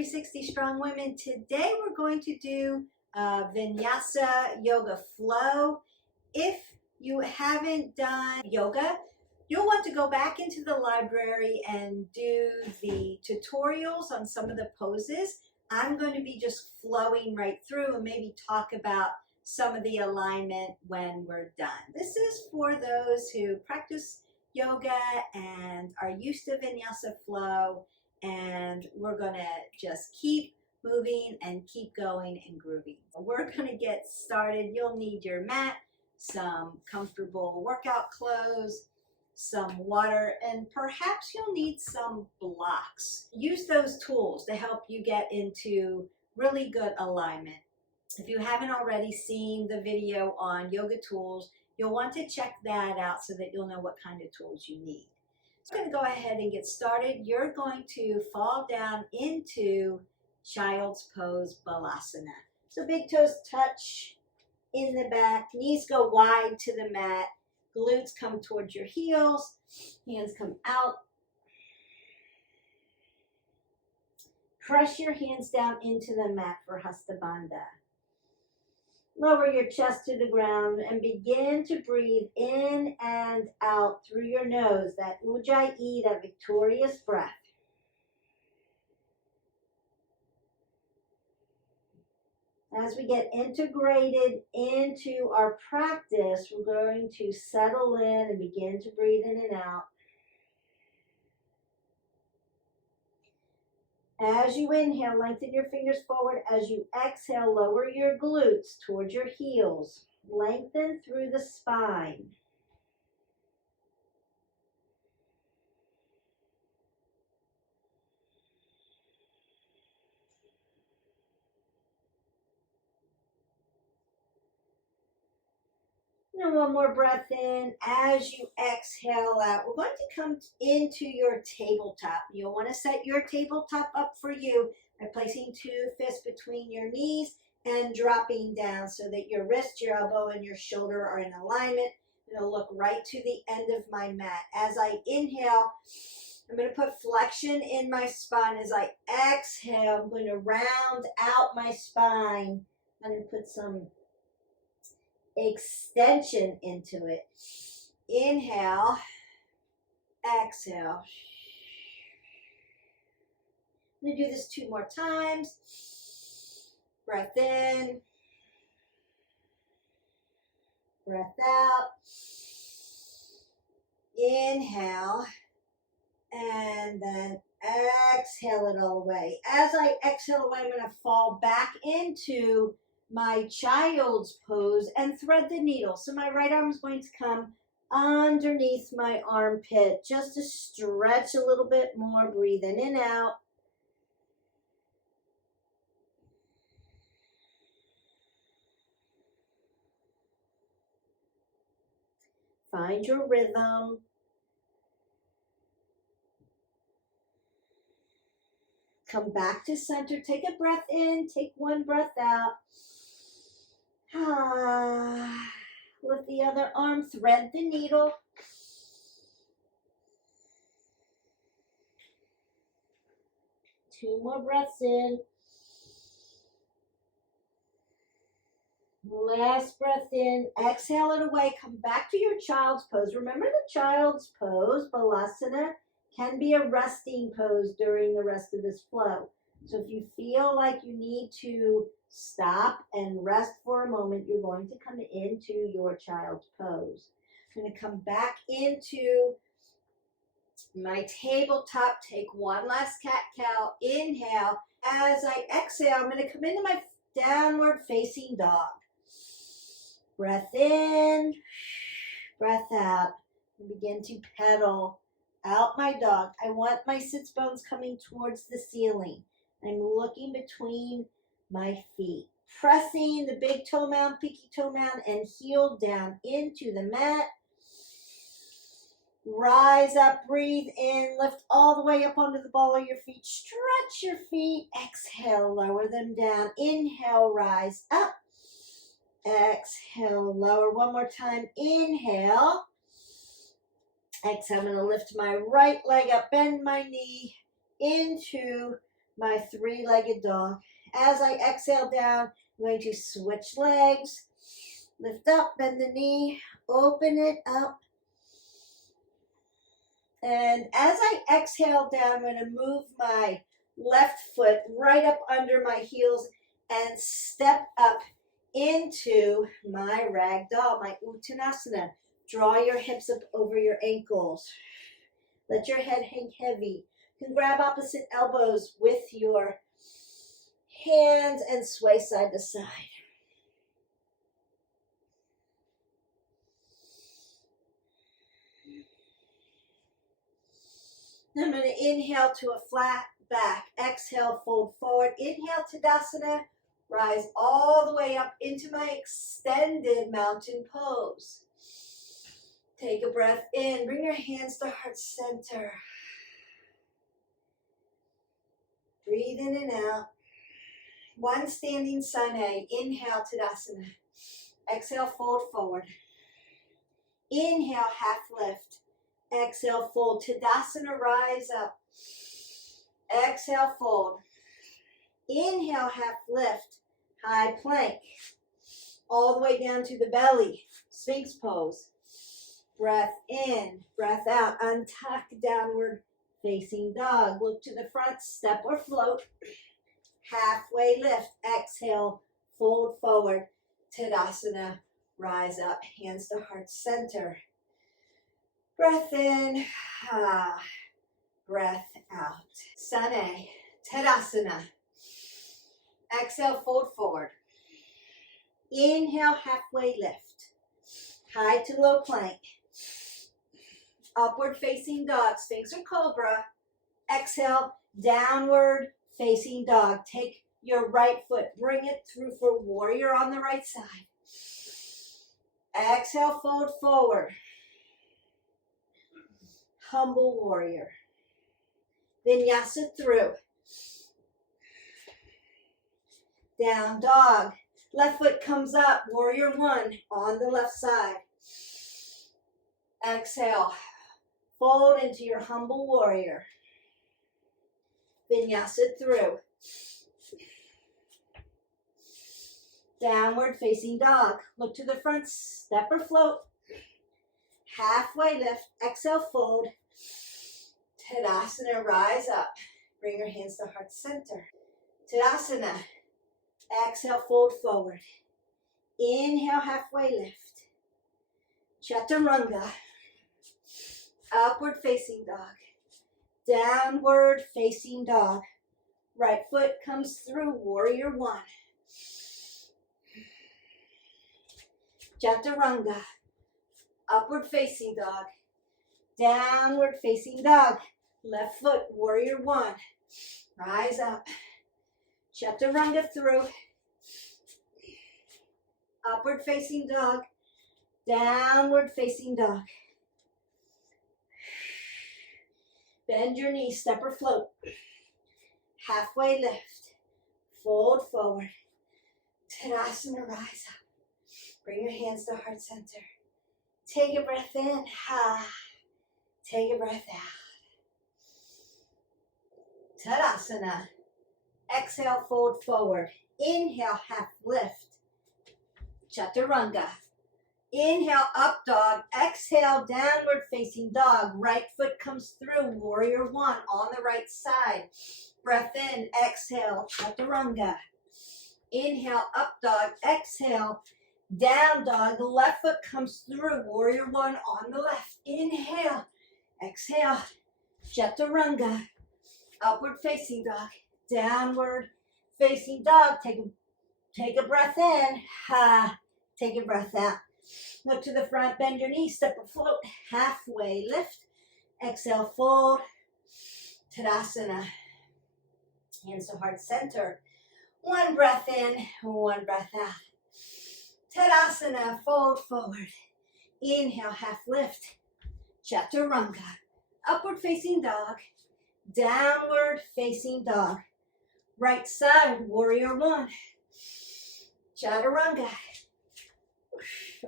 360 Strong Women. Today we're going to do vinyasa yoga flow. If you haven't done yoga, you'll want to go back into the library and do the tutorials on some of the poses. I'm going to be just flowing right through and maybe talk about some of the alignment when we're done. This is for those who practice yoga and are used to vinyasa flow, and we're going to just keep moving and keep going and grooving. We're going to get started. You'll need your mat, some comfortable workout clothes, some water, and perhaps you'll need some blocks. Use those tools to help you get into really good alignment. If you haven't already seen the video on yoga tools, you'll want to check that out so that you'll know what kind of tools you need. So I'm going to go ahead and get started. You're going to fall down into child's pose balasana. So big toes touch in the back, knees go wide to the mat, glutes come towards your heels, hands come out. Press your hands down into the mat for Hasta Bandha. Lower your chest to the ground and begin to breathe in and out through your nose, that ujjayi, that victorious breath. As we get integrated into our practice, we're going to settle in and begin to breathe in and out. As you inhale, lengthen your fingers forward. As you exhale, lower your glutes towards your heels. Lengthen through the spine. And one more breath in. As you exhale out, we're going to come into your tabletop. You'll want to set your tabletop up for you by placing two fists between your knees and dropping down so that your wrist, your elbow, and your shoulder are in alignment. It'll look right to the end of my mat. As I inhale, I'm going to put flexion in my spine. As I exhale, I'm going to round out my spine. I'm going to put some extension into it. Inhale, exhale. I'm going to do this 2 more times. Breath in, breath out. Inhale, and then exhale it all the way. As I exhale away, I'm going to fall back into my child's pose and thread the needle. So my right arm is going to come underneath my armpit just to stretch a little bit more. Breathe in and out. Find your rhythm. Come back to center. Take a breath in. Take one breath out. With the other arm, thread the needle. Two more breaths in. Last breath in. Exhale it away. Come back to your child's pose. Remember the child's pose, balasana, can be a resting pose during the rest of this flow. So if you feel like you need to stop and rest for a moment, you're going to come into your child's pose. I'm going to come back into my tabletop. Take one last cat-cow. Inhale. As I exhale, I'm going to come into my downward facing dog. Breath in, breath out, and begin to pedal out my dog. I want my sits bones coming towards the ceiling. I'm looking between my feet, pressing the big toe mound, pinky toe mound, and heel down into the mat. Rise up, breathe in, lift all the way up onto the ball of your feet. Stretch your feet. Exhale, lower them down. Inhale, rise up. Exhale, lower. One more time. Inhale. Exhale, I'm going to lift my right leg up, bend my knee into my three-legged dog. As I exhale down, I'm going to switch legs, lift up, bend the knee, open it up. And as I exhale down, I'm going to move my left foot right up under my heels and step up into my ragdoll, my uttanasana. Draw your hips up over your ankles. Let your head hang heavy. You can grab opposite elbows with your hands and sway side to side. I'm going to inhale to a flat back. Exhale, fold forward. Inhale, Tadasana. Rise all the way up into my extended mountain pose. Take a breath in. Bring your hands to heart center. Breathe in and out. One standing sun A. Inhale, Tadasana. Exhale, fold forward. Inhale, half lift. Exhale, fold. Tadasana, rise up. Exhale, fold. Inhale, half lift. High plank. All the way down to the belly. Sphinx pose. Breath in, breath out. Untuck, downward facing dog. Look to the front, step or float. Halfway lift. Exhale, fold forward. Tadasana, rise up. Hands to heart center. Breath in, breath out. Sun A, Tadasana. Exhale, fold forward. Inhale, halfway lift. High to low plank. Upward facing dog, Sphinx or Cobra. Exhale, downward facing dog. Take your right foot, bring it through for warrior on the right side. Exhale, fold forward. Humble warrior. Vinyasa through. Down dog. Left foot comes up. Warrior one on the left side. Exhale. Fold into your humble warrior. Vinyasa through. Downward facing dog. Look to the front. Step or float. Halfway lift. Exhale, fold. Tadasana, rise up. Bring your hands to heart center. Tadasana. Exhale, fold forward. Inhale, halfway lift. Chaturanga. Upward facing dog. Downward facing dog. Right foot comes through, warrior one. Chaturanga. Upward facing dog. Downward facing dog. Left foot, warrior one. Rise up. Chaturanga through. Upward facing dog. Downward facing dog. Bend your knees, step or float. Halfway lift. Fold forward. Tadasana, rise up. Bring your hands to heart center. Take a breath in. Take a breath out. Tadasana. Exhale, fold forward. Inhale, half lift. Chaturanga. Inhale, up dog. Exhale, downward facing dog. Right foot comes through. Warrior one on the right side. Breath in. Exhale, chaturanga. Inhale, up dog. Exhale, down dog. The left foot comes through. Warrior one on the left. Inhale. Exhale. Chaturanga. Upward facing dog. Downward facing dog. Take a breath in. Take a breath out. Look to the front. Bend your knees. Step or float. Halfway lift. Exhale. Fold. Tadasana. Hands to heart center. One breath in. One breath out. Tadasana. Fold forward. Inhale. Half lift. Chaturanga. Upward facing dog. Downward facing dog. Right side, warrior one. Chaturanga.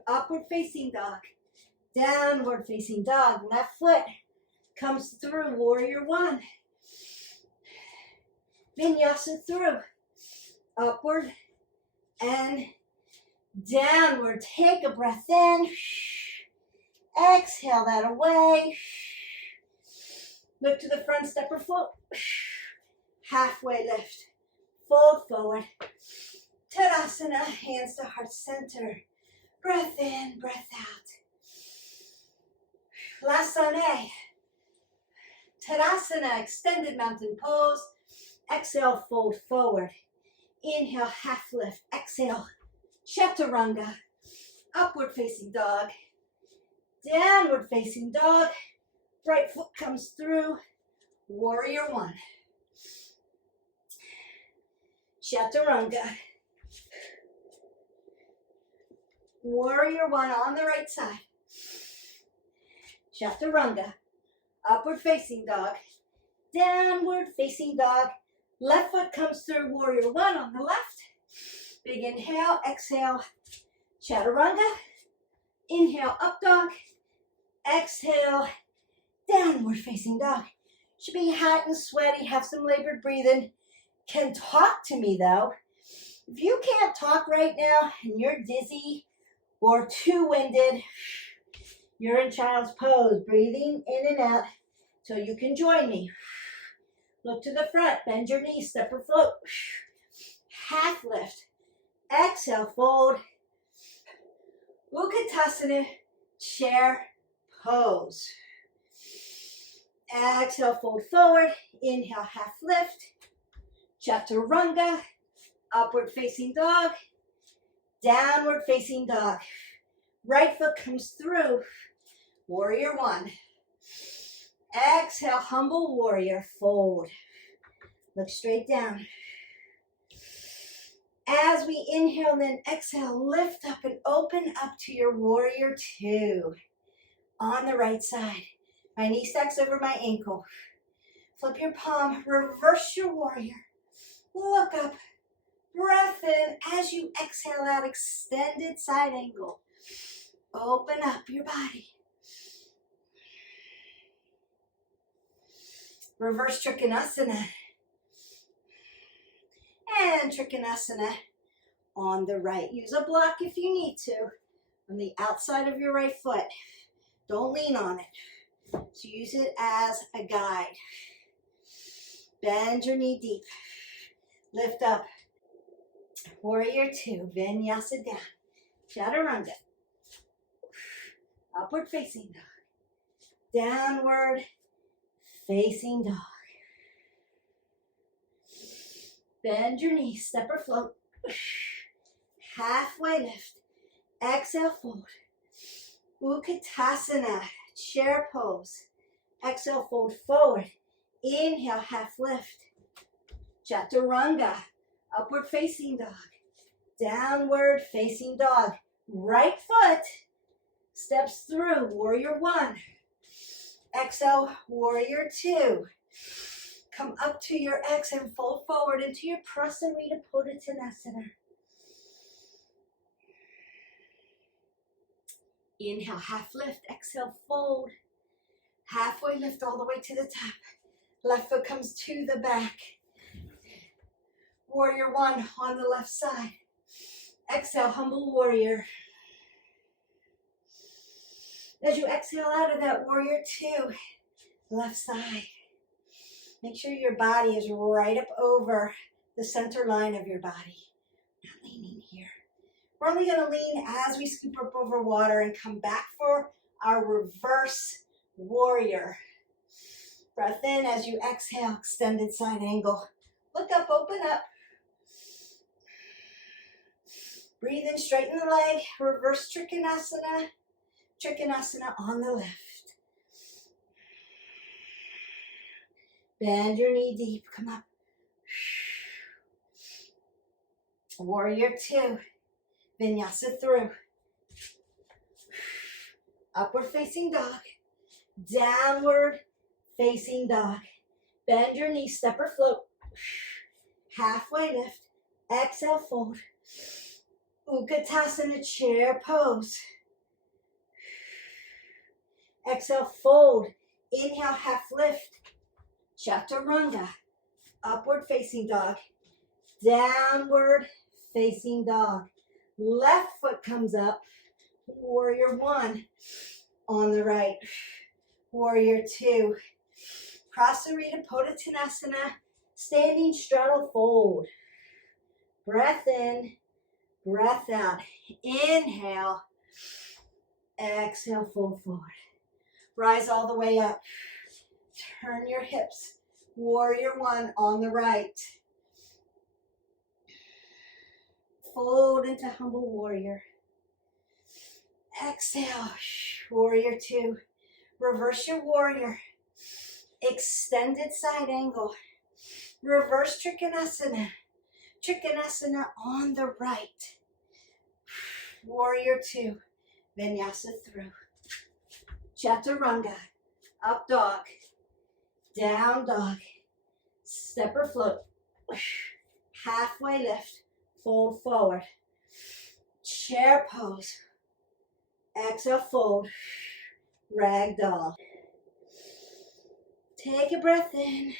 Upward facing dog. Downward facing dog. Left foot comes through, warrior one. Vinyasa through. Upward and downward. Take a breath in. Exhale that away. Look to the front, step or float. Halfway lift. Fold forward. Tadasana, hands to heart center. Breath in, breath out. Lasana. Tadasana, extended mountain pose. Exhale, fold forward. Inhale, half lift. Exhale, chaturanga. Upward facing dog. Downward facing dog. Right foot comes through. Warrior one. Chaturanga. Warrior one on the right side. Chaturanga. Upward facing dog. Downward facing dog. Left foot comes through. Warrior one on the left. Big inhale. Exhale. Chaturanga. Inhale. Up dog. Exhale. Downward facing dog. Should be hot and sweaty. Have some labored breathing. Can talk to me though. If you can't talk right now and you're dizzy or too winded, you're in child's pose, breathing in and out so you can join me. Look to the front, bend your knees, step or float. Half lift. Exhale, fold. Utkatasana, chair pose. Exhale, fold forward. Inhale, half lift. Chaturanga, upward facing dog, downward facing dog. Right foot comes through. Warrior one. Exhale, humble warrior, fold. Look straight down. As we inhale and then exhale, lift up and open up to your warrior two. On the right side. My knee stacks over my ankle. Flip your palm, reverse your warrior. Look up, breath in. As you exhale out, extended side angle. Open up your body. Reverse Trikonasana. And Trikonasana on the right. Use a block if you need to on the outside of your right foot. Don't lean on it. So use it as a guide. Bend your knee deep. Lift up. Warrior two. Vinyasa down. Chaturanga. Upward facing dog. Downward facing dog. Bend your knees. Step or float. Halfway lift. Exhale, fold. Utkatasana. Chair pose. Exhale, fold forward. Inhale, half lift. Chaturanga. Upward facing dog. Downward facing dog. Right foot steps through. Warrior one. Exhale, warrior two. Come up to your exhale and fold forward into your Prasarita Padottanasana. Inhale, half lift. Exhale, fold. Halfway lift all the way to the top. Left foot comes to the back. Warrior one on the left side. Exhale, humble warrior. As you exhale out of that, warrior two, left side. Make sure your body is right up over the center line of your body. Not leaning here. We're only going to lean as we scoop up over water and come back for our reverse warrior. Breath in as you exhale, extended side angle. Look up, open up. Breathe in, straighten the leg, reverse Trikonasana. Trikonasana on the left. Bend your knee deep, come up. Warrior two, vinyasa through. Upward facing dog, downward facing dog. Bend your knees, step or float. Halfway lift, exhale, fold. Utkatasana, chair pose. Exhale, fold. Inhale, half lift. Chaturanga. Upward facing dog. Downward facing dog. Left foot comes up. Warrior one on the right. Warrior two. Prasarita Pottanasana. Standing straddle fold. Breath in, breath out. Inhale. Exhale, fold forward. Rise all the way up. Turn your hips. Warrior one on the right. Fold into humble warrior. Exhale, warrior two. Reverse your warrior. Extended side angle. Reverse Trikonasana. Trikonasana on the right. Warrior two. Vinyasa through. Chaturanga. Up dog. Down dog. Step or float. Halfway lift. Fold forward. Chair pose. Exhale, fold. Ragdoll. Take a breath in.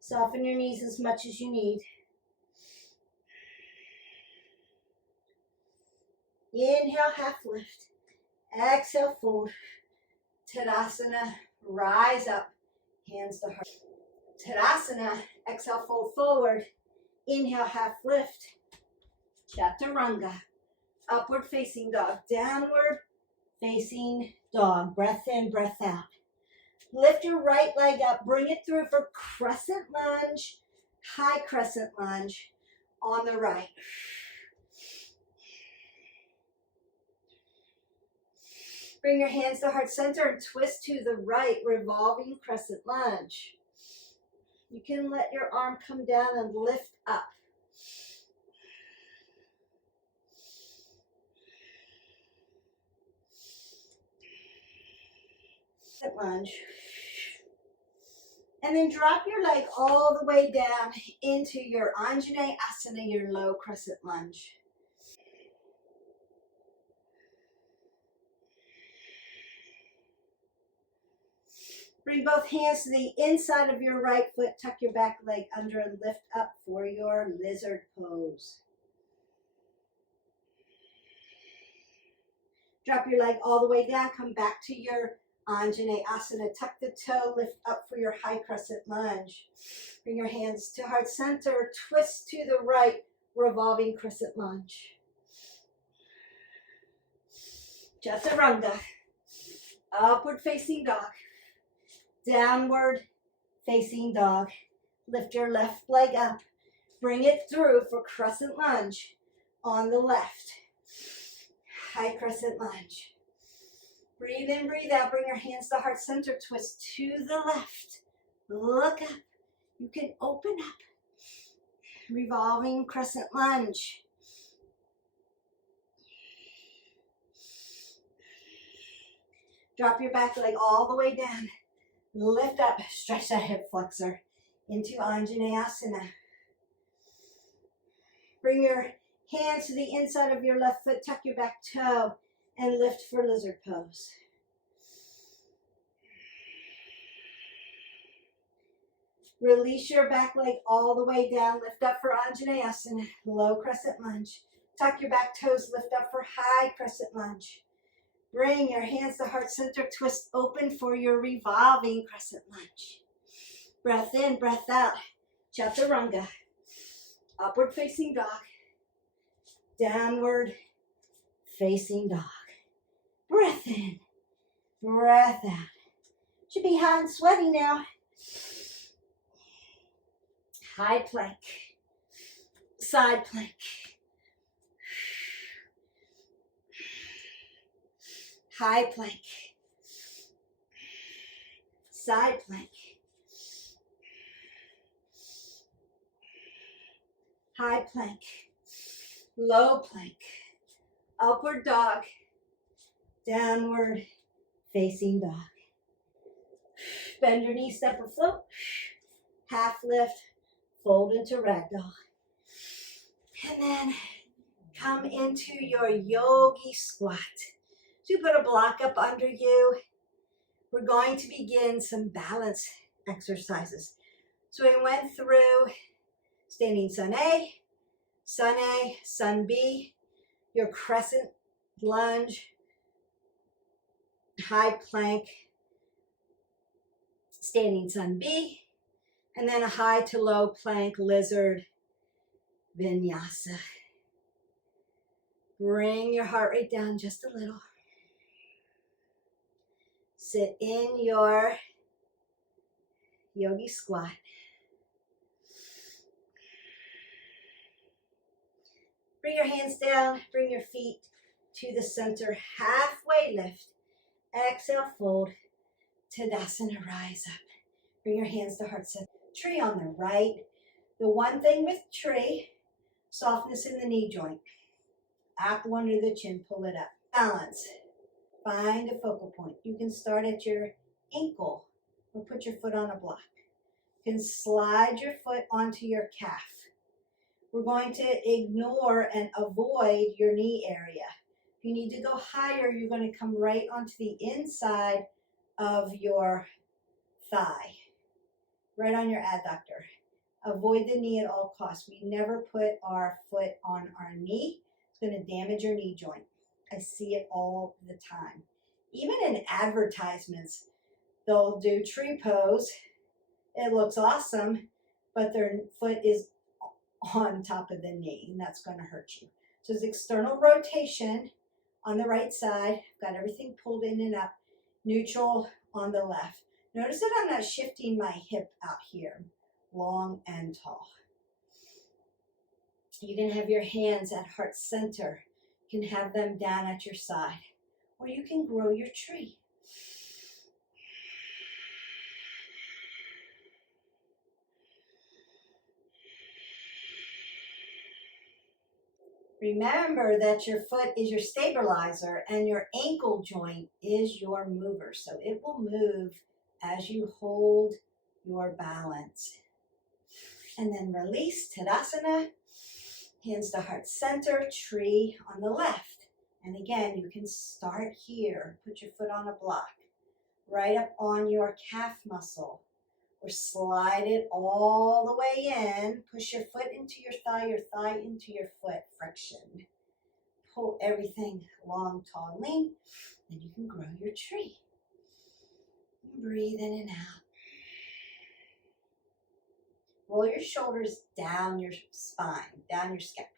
Soften your knees as much as you need. Inhale, half lift. Exhale, fold. Tadasana, rise up. Hands to heart. Tadasana, exhale, fold forward. Inhale, half lift. Chaturanga, upward facing dog. Downward facing dog. Breath in, breath out. Lift your right leg up. Bring it through for crescent lunge. High crescent lunge on the right. Bring your hands to heart center and twist to the right, revolving crescent lunge. You can let your arm come down and lift up. Lunge. And then drop your leg all the way down into your Anjaneyasana, your low crescent lunge. Bring both hands to the inside of your right foot. Tuck your back leg under and lift up for your lizard pose. Drop your leg all the way down. Come back to your Anjaneyasana. Tuck the toe. Lift up for your high crescent lunge. Bring your hands to heart center. Twist to the right. Revolving crescent lunge. Chaturanga. Upward facing dog. Downward facing dog. Lift your left leg up. Bring it through for crescent lunge on the left. High crescent lunge. Breathe in, breathe out. Bring your hands to heart center. Twist to the left. Look up. You can open up. Revolving crescent lunge. Drop your back leg all the way down. Lift up, stretch that hip flexor into Anjaneyasana. Bring your hands to the inside of your left foot, tuck your back toe, and lift for lizard pose. Release your back leg all the way down, lift up for Anjaneyasana, low crescent lunge. Tuck your back toes, lift up for high crescent lunge. Bring your hands to heart center, twist open for your revolving crescent lunge. Breath in, breath out. Chaturanga. Upward facing dog. Downward facing dog. Breath in, breath out. Should be hot and sweaty now. High plank. Side plank. High plank, side plank, high plank, low plank, upward dog, downward facing dog. Bend your knees, step or float, half lift, fold into ragdoll. And then come into your yogi squat. So you put a block up under you. We're going to begin some balance exercises. So we went through standing Sun A, Sun B, your crescent lunge, high plank, standing Sun B, and then a high to low plank lizard vinyasa. Bring your heart rate down just a little. Sit in your yogi squat. Bring your hands down, bring your feet to the center, halfway lift. Exhale, fold. Tadasana, rise up. Bring your hands to heart center. Tree on the right. The one thing with tree, softness in the knee joint. Apple under the chin, pull it up. Balance. Find a focal point. You can start at your ankle or put your foot on a block. You can slide your foot onto your calf. We're going to ignore and avoid your knee area. If you need to go higher, you're going to come right onto the inside of your thigh, right on your adductor. Avoid the knee at all costs. We never put our foot on our knee. It's going to damage your knee joint. I see it all the time. Even in advertisements, they'll do tree pose. It looks awesome, but their foot is on top of the knee, and that's going to hurt you. So it's external rotation on the right side. Got everything pulled in and up. Neutral on the left. Notice that I'm not shifting my hip out here, long and tall. You can have your hands at heart center. You can have them down at your side, or you can grow your tree. Remember that your foot is your stabilizer and your ankle joint is your mover. So it will move as you hold your balance. And then release, Tadasana, hands to heart center, tree on the left. And again, you can start here. Put your foot on a block, right up on your calf muscle. Or slide it all the way in. Push your foot into your thigh into your foot. Friction. Pull everything long, tall, lean. Then you can grow your tree. Breathe in and out. Roll your shoulders down your spine, down your scapula.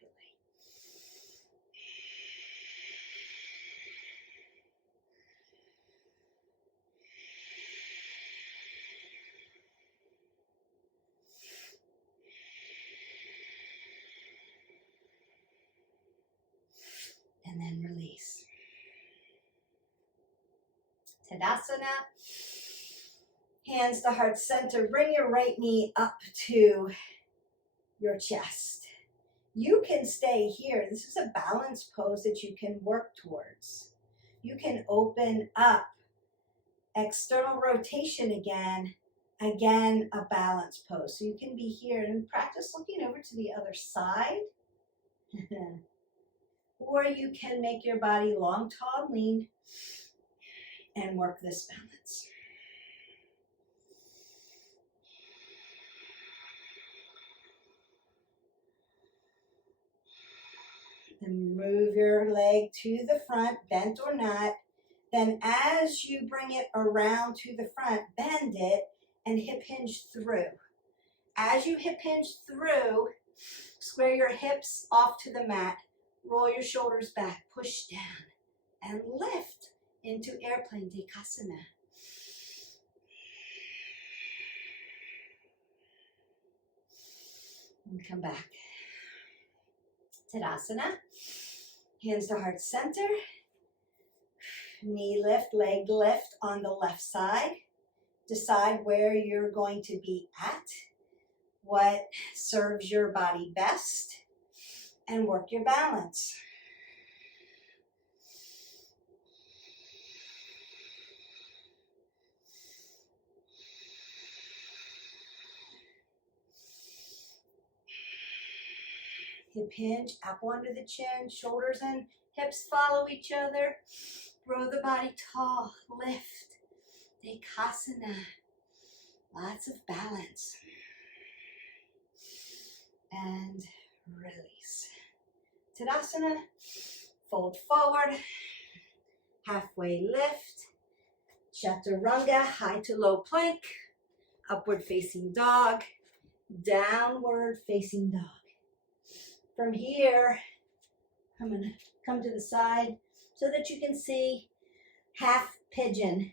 And then release. Tadasana. Hands to heart center. Bring your right knee up to your chest. You can stay here. This is a balance pose that you can work towards. You can open up. External rotation again a balance pose. So you can be here and practice looking over to the other side. Or you can make your body long, tall, lean, and work this balance. And move your leg to the front, bent or not. Then as you bring it around to the front, bend it and hip hinge through. As you hip hinge through, square your hips off to the mat. Roll your shoulders back, push down, and lift into airplane Dekasana. And come back. Tadasana. Hands to heart center. Knee lift, leg lift on the left side. Decide where you're going to be at, what serves your body best, and work your balance. hip hinge, apple under the chin, shoulders and hips follow each other. Grow the body tall, lift, dekasana. Lots of balance. And release. Tadasana, fold forward, halfway lift, chaturanga, high to low plank, upward facing dog, downward facing dog. From here, I'm going to come to the side so that you can see half pigeon.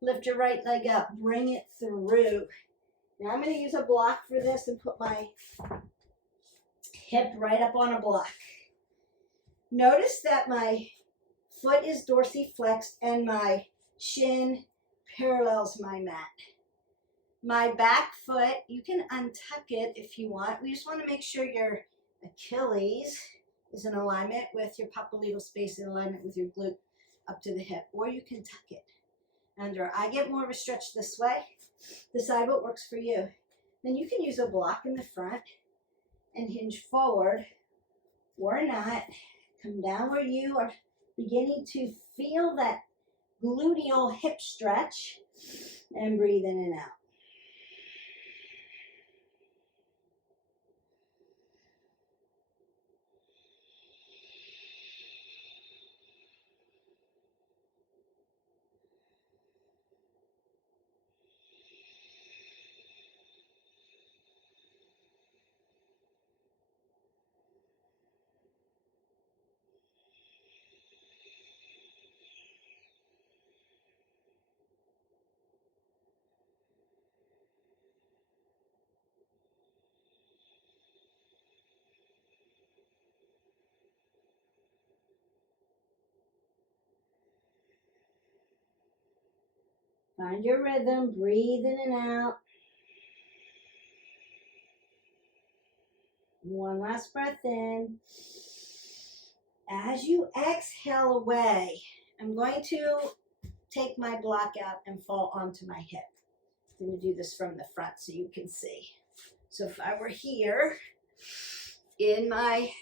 Lift your right leg up, bring it through. Now I'm going to use a block for this and put my hip right up on a block. Notice that my foot is dorsiflexed and my shin parallels my mat. My back foot, you can untuck it if you want. We just want to make sure your Achilles is in alignment with your popliteal space, in alignment with your glute up to the hip, or you can tuck it under. I get more of a stretch this way. Decide what works for you. Then you can use a block in the front and hinge forward or not. Come down where you are beginning to feel that gluteal hip stretch and breathe in and out. Find your rhythm, breathe in and out. One last breath in. As you exhale away, I'm going to take my block out and fall onto my hip. I'm going to do this from the front so you can see. So if I were here in my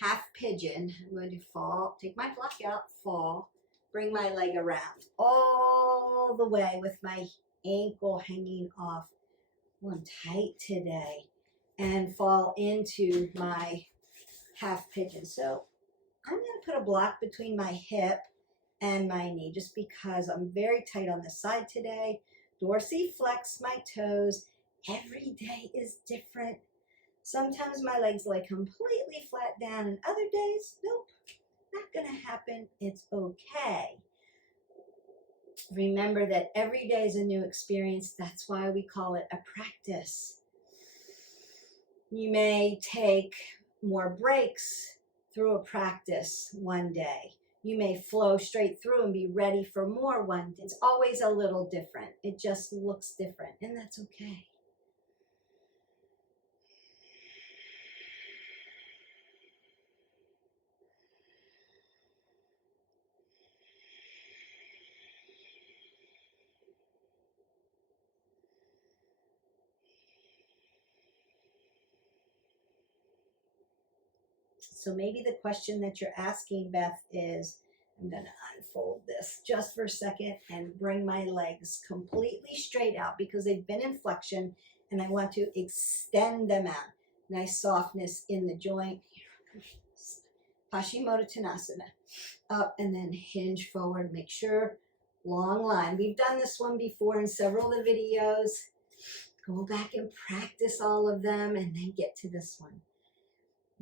half pigeon, I'm going to fall, take my block out, fall, bring my leg around all the way with my ankle hanging off. Well, I'm tight today. And fall into my half pigeon. So I'm going to put a block between my hip and my knee just because I'm very tight on this side today. Dorsiflex my toes. Every day is different. Sometimes my legs lay completely flat down and other days, nope, not going to happen. It's okay. Remember that every day is a new experience. That's why we call it a practice. You may take more breaks through a practice one day. You may flow straight through and be ready for more one day. It's always a little different. It just looks different, and that's okay. So maybe the question that you're asking, Beth, is, I'm going to unfold this just for a second and bring my legs completely straight out because they've been in flexion and I want to extend them out. Nice softness in the joint. Paschimottanasana. Up and then hinge forward. Make sure, long line. We've done this one before in several of the videos. Go back and practice all of them and then get to this one.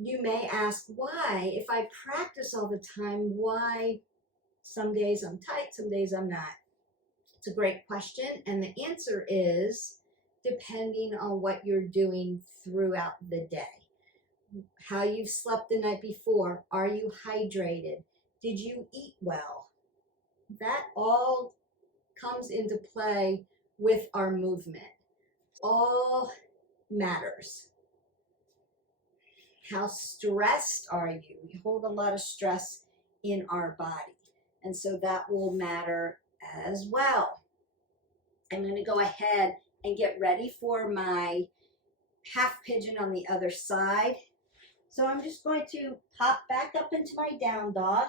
You may ask why, if I practice all the time, why some days I'm tight, some days I'm not? It's a great question, and the answer is depending on what you're doing throughout the day. How you've slept the night before. Are you hydrated? Did you eat well? That all comes into play with our movement. All matters. How stressed are you? We hold a lot of stress in our body, and so that will matter as well. I'm going to go ahead and get ready for my half pigeon on the other side. So I'm just going to pop back up into my down dog.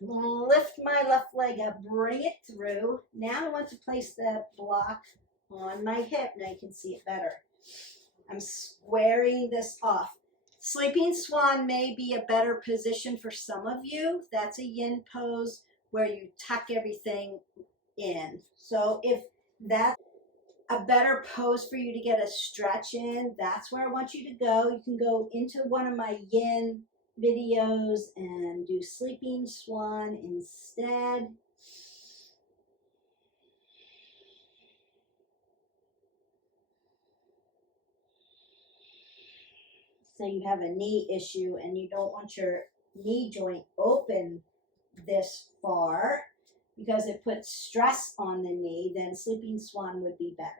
Lift my left leg up, bring it through. Now I want to place the block on my hip. Now you can see it better. I'm squaring this off. Sleeping swan may be a better position for some of you. That's a yin pose where you tuck everything in. So if that's a better pose for you to get a stretch in, that's where I want you to go. You can go into one of my yin videos and do sleeping swan instead. So you have a knee issue and you don't want your knee joint open this far because it puts stress on the knee, then sleeping swan would be better.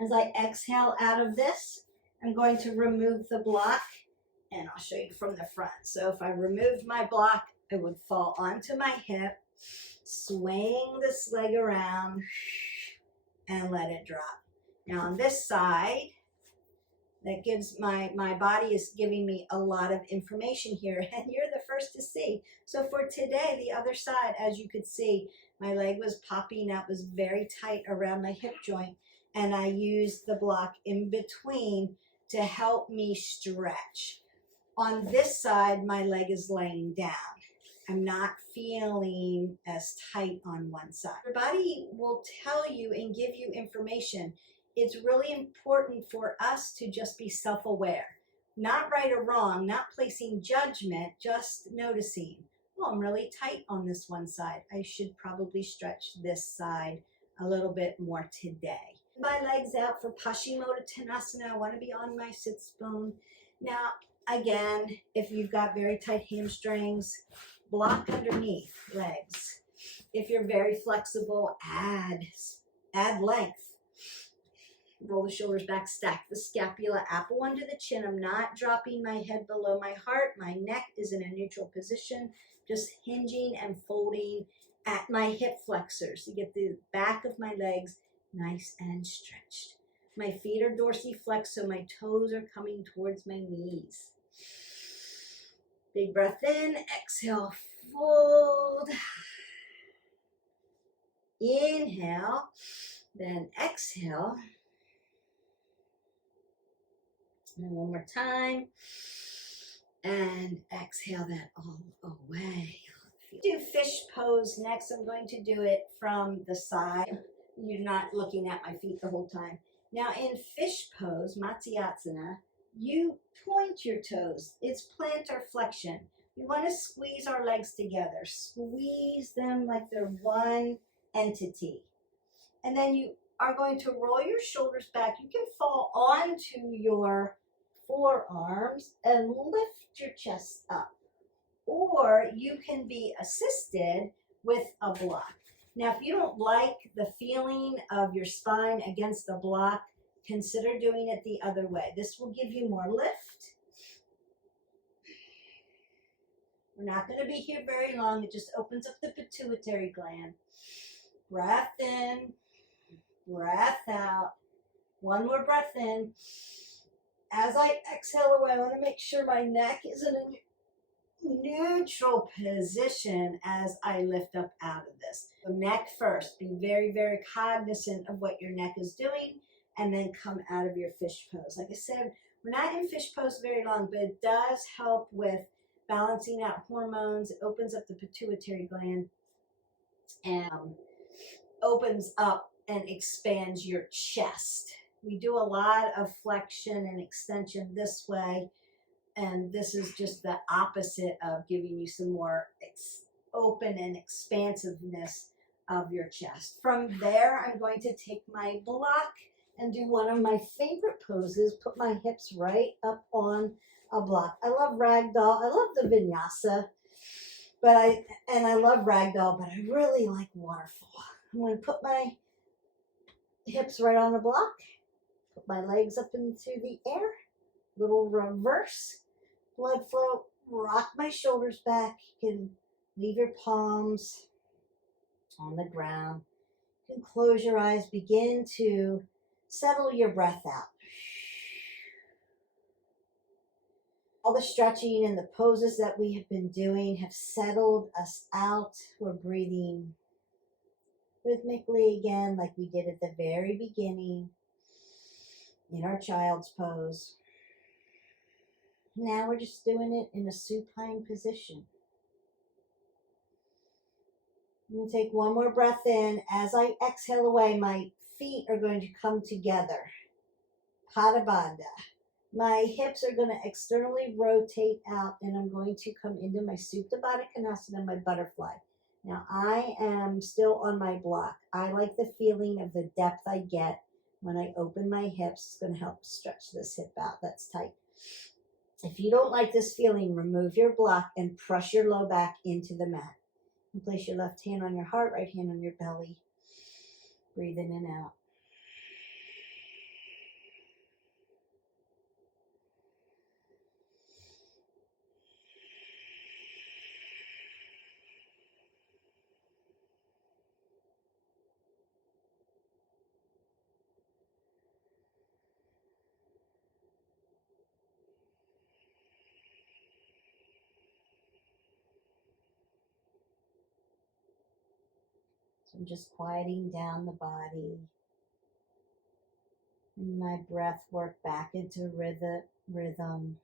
As I exhale out of this, I'm going to remove the block, and I'll show you from the front. So if I removed my block, it would fall onto my hip, swing this leg around, and let it drop. Now on this side, that gives my body is giving me a lot of information here, and you're the first to see. So for today, the other side, as you could see, my leg was popping out, was very tight around my hip joint, and I used the block in between to help me stretch. On this side, my leg is laying down. I'm not feeling as tight on one side. Your body will tell you and give you information. It's really important for us to just be self-aware, not right or wrong, not placing judgment, just noticing, oh, I'm really tight on this one side. I should probably stretch this side a little bit more today. My legs out for Paschimottanasana. I want to be on my sits bone. Now, again, if you've got very tight hamstrings, block underneath legs. If you're very flexible, add length. Roll the shoulders back, stack the scapula, apple under the chin. I'm not dropping my head below my heart. My neck is in a neutral position, just hinging and folding at my hip flexors to get the back of my legs nice and stretched. My feet are dorsiflexed, so my toes are coming towards my knees. Big breath in, exhale, fold. Inhale, then exhale. And one more time. And exhale that all away. Do fish pose next. I'm going to do it from the side. You're not looking at my feet the whole time. Now in fish pose, Matsyasana, you point your toes. It's plantar flexion. We want to squeeze our legs together. Squeeze them like they're one entity. And then you are going to roll your shoulders back. You can fall onto your forearms and lift your chest up. Or you can be assisted with a block. Now, if you don't like the feeling of your spine against the block, consider doing it the other way. This will give you more lift. We're not going to be here very long. It just opens up the pituitary gland. Breath in, breath out. One more breath in. As I exhale away, I want to make sure my neck is in a neutral position as I lift up out of this. So neck first. Be very, very cognizant of what your neck is doing, and then come out of your fish pose. Like I said, we're not in fish pose very long, but it does help with balancing out hormones. It opens up the pituitary gland and opens up and expands your chest. We do a lot of flexion and extension this way, and this is just the opposite of giving you some more open and expansiveness of your chest. From there, I'm going to take my block and do one of my favorite poses, put my hips right up on a block. I love ragdoll. I love the vinyasa, but I love ragdoll, but I really like waterfall. I'm going to put my hips right on the block, put my legs up into the air, little reverse blood flow, rock my shoulders back. You can leave your palms on the ground. You can close your eyes, begin to settle your breath out. All the stretching and the poses that we have been doing have settled us out. We're breathing rhythmically again, like we did at the very beginning in our child's pose. Now we're just doing it in a supine position. I'm going to take one more breath in. As I exhale away, my feet are going to come together. Pada Bandha. My hips are going to externally rotate out, and I'm going to come into my Supta Baddha Konasana, my butterfly. Now, I am still on my block. I like the feeling of the depth I get when I open my hips. It's going to help stretch this hip out. That's tight. If you don't like this feeling, remove your block and press your low back into the mat. And place your left hand on your heart, right hand on your belly. Breathe in and out. So I'm just quieting down the body. Bring my breath work back into rhythm.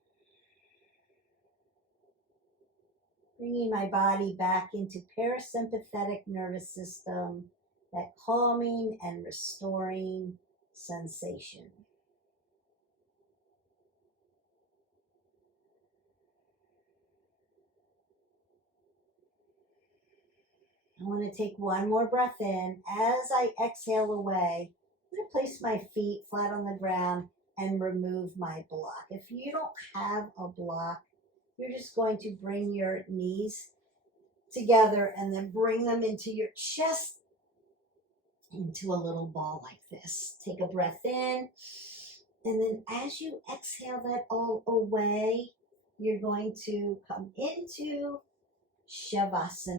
Bringing my body back into parasympathetic nervous system, that calming and restoring sensation. I want to take one more breath in. As I exhale away, I'm going to place my feet flat on the ground and remove my block. If you don't have a block, you're just going to bring your knees together and then bring them into your chest, into a little ball like this. Take a breath in, and then as you exhale that all away, you're going to come into Shavasana.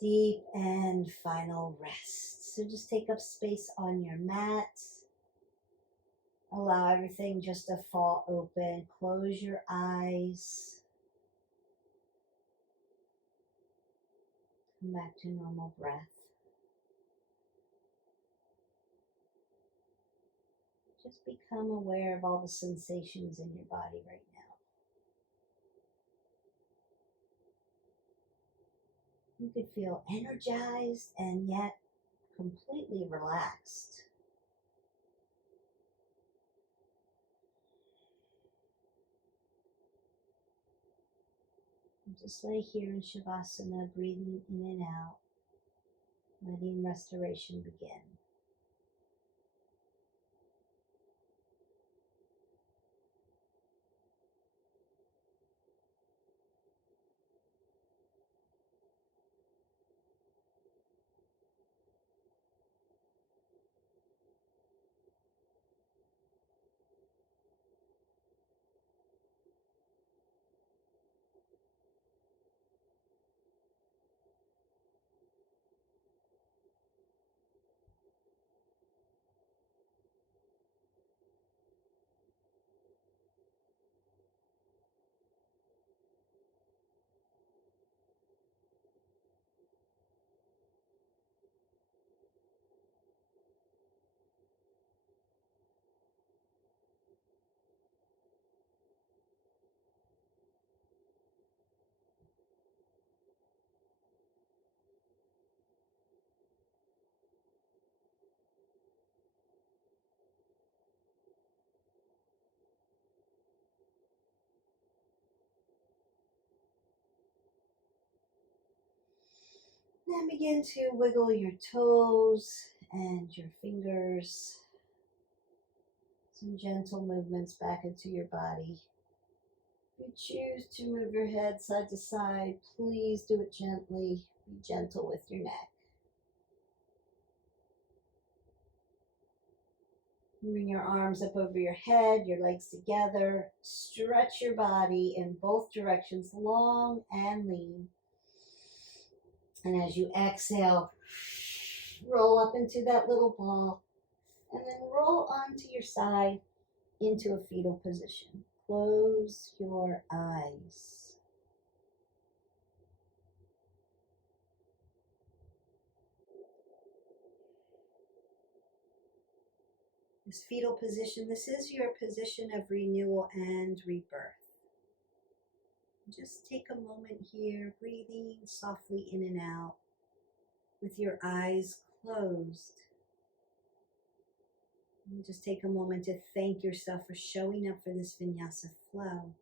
Deep and final rest. So just take up space on your mat. Allow everything just to fall open. Close your eyes. Come back to normal breath. Just become aware of all the sensations in your body right now. You could feel energized and yet completely relaxed. Just lay here in Shavasana, breathing in and out, letting restoration begin. Then begin to wiggle your toes and your fingers. Some gentle movements back into your body. If you choose to move your head side to side, please do it gently. Be gentle with your neck. Bring your arms up over your head, your legs together. Stretch your body in both directions, long and lean. And as you exhale, roll up into that little ball. And then roll onto your side into a fetal position. Close your eyes. This fetal position, this is your position of renewal and rebirth. Just take a moment here, breathing softly in and out with your eyes closed. And just take a moment to thank yourself for showing up for this vinyasa flow.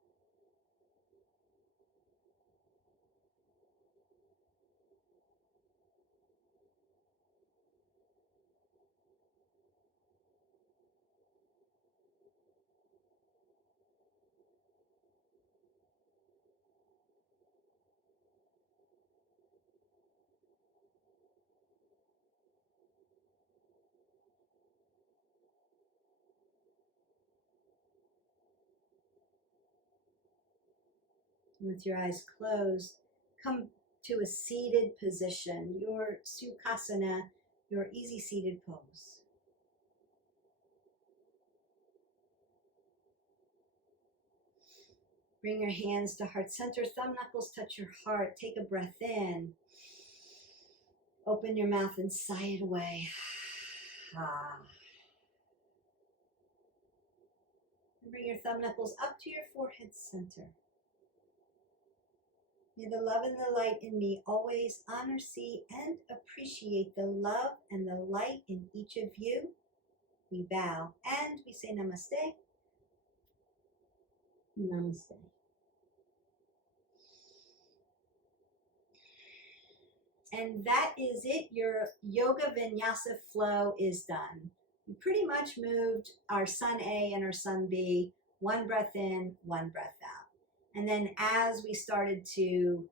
With your eyes closed, come to a seated position, your Sukhasana, your easy seated pose. Bring your hands to heart center, thumb knuckles touch your heart. Take a breath in. Open your mouth and sigh it away. And bring your thumb knuckles up to your forehead center. May the love and the light in me always honor, see, and appreciate the love and the light in each of you. We bow and we say namaste. Namaste. And that is it. Your yoga vinyasa flow is done. We pretty much moved our sun A and our sun B, one breath in, one breath out. And then as we started to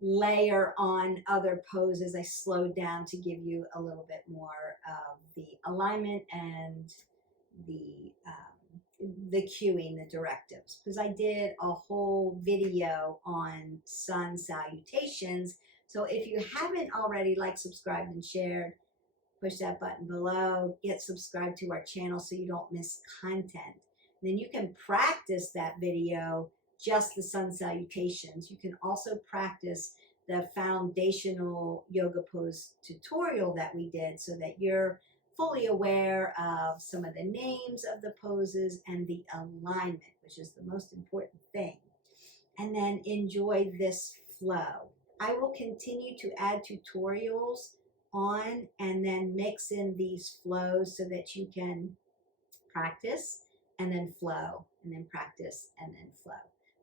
layer on other poses, I slowed down to give you a little bit more of the alignment and the cueing, the directives. Because I did a whole video on Sun Salutations. So if you haven't already liked, subscribed, and shared, push that button below. Get subscribed to our channel so you don't miss content. And then you can practice that video, just the Sun Salutations. You can also practice the foundational yoga pose tutorial that we did so that you're fully aware of some of the names of the poses and the alignment, which is the most important thing. And then enjoy this flow. I will continue to add tutorials on and then mix in these flows so that you can practice and then flow and then practice and then flow.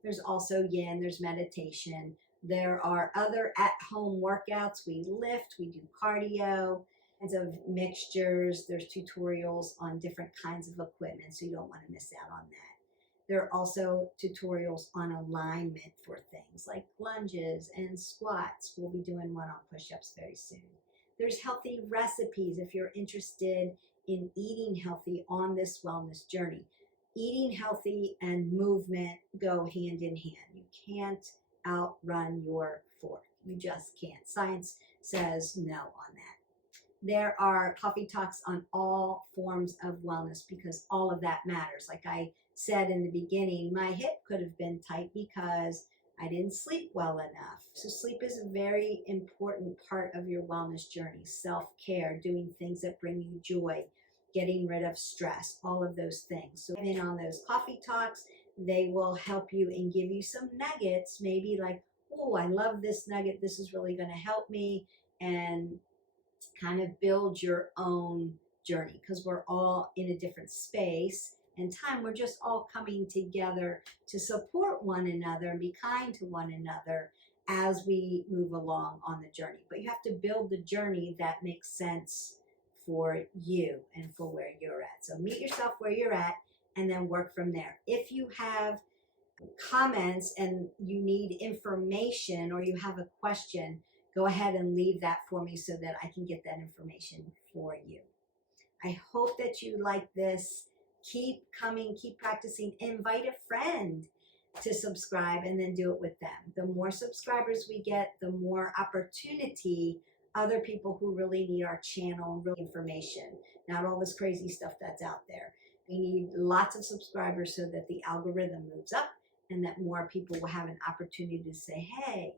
There's also yin, there's meditation. There are other at-home workouts. We lift, we do cardio, kinds of mixtures. There's tutorials on different kinds of equipment, so you don't want to miss out on that. There are also tutorials on alignment for things like lunges and squats. We'll be doing one on push-ups very soon. There's healthy recipes if you're interested in eating healthy on this wellness journey. Eating healthy and movement go hand in hand. You can't outrun your fork. You just can't. Science says no on that. There are coffee talks on all forms of wellness because all of that matters. Like I said in the beginning, my hip could have been tight because I didn't sleep well enough. So sleep is a very important part of your wellness journey. Self-care, doing things that bring you joy, getting rid of stress, all of those things. So in on those coffee talks, they will help you and give you some nuggets, maybe like, oh, I love this nugget. This is really going to help me, and kind of build your own journey because we're all in a different space and time. We're just all coming together to support one another and be kind to one another as we move along on the journey. But you have to build the journey that makes sense for you and for where you're at. So meet yourself where you're at and then work from there. If you have comments and you need information or you have a question, go ahead and leave that for me so that I can get that information for you. I hope that you like this. Keep coming, keep practicing. Invite a friend to subscribe and then do it with them. The more subscribers we get, the more opportunity other people who really need our channel, really information, not all this crazy stuff that's out there. We need lots of subscribers so that the algorithm moves up and that more people will have an opportunity to say, hey,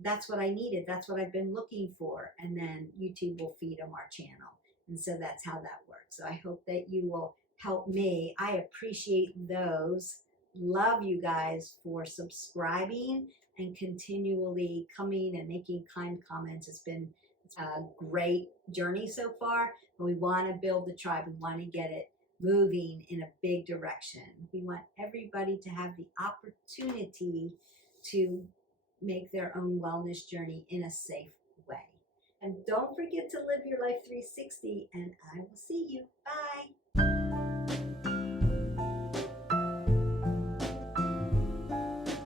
that's what I needed. That's what I've been looking for. And then YouTube will feed them our channel. And so that's how that works. So I hope that you will help me. I appreciate those. Love you guys for subscribing and continually coming and making kind comments. It's been a great journey so far, but we want to build the tribe. We want to get it moving in a big direction. We want everybody to have the opportunity to make their own wellness journey in a safe way. And don't forget to live your life 360, and I will see you. Bye.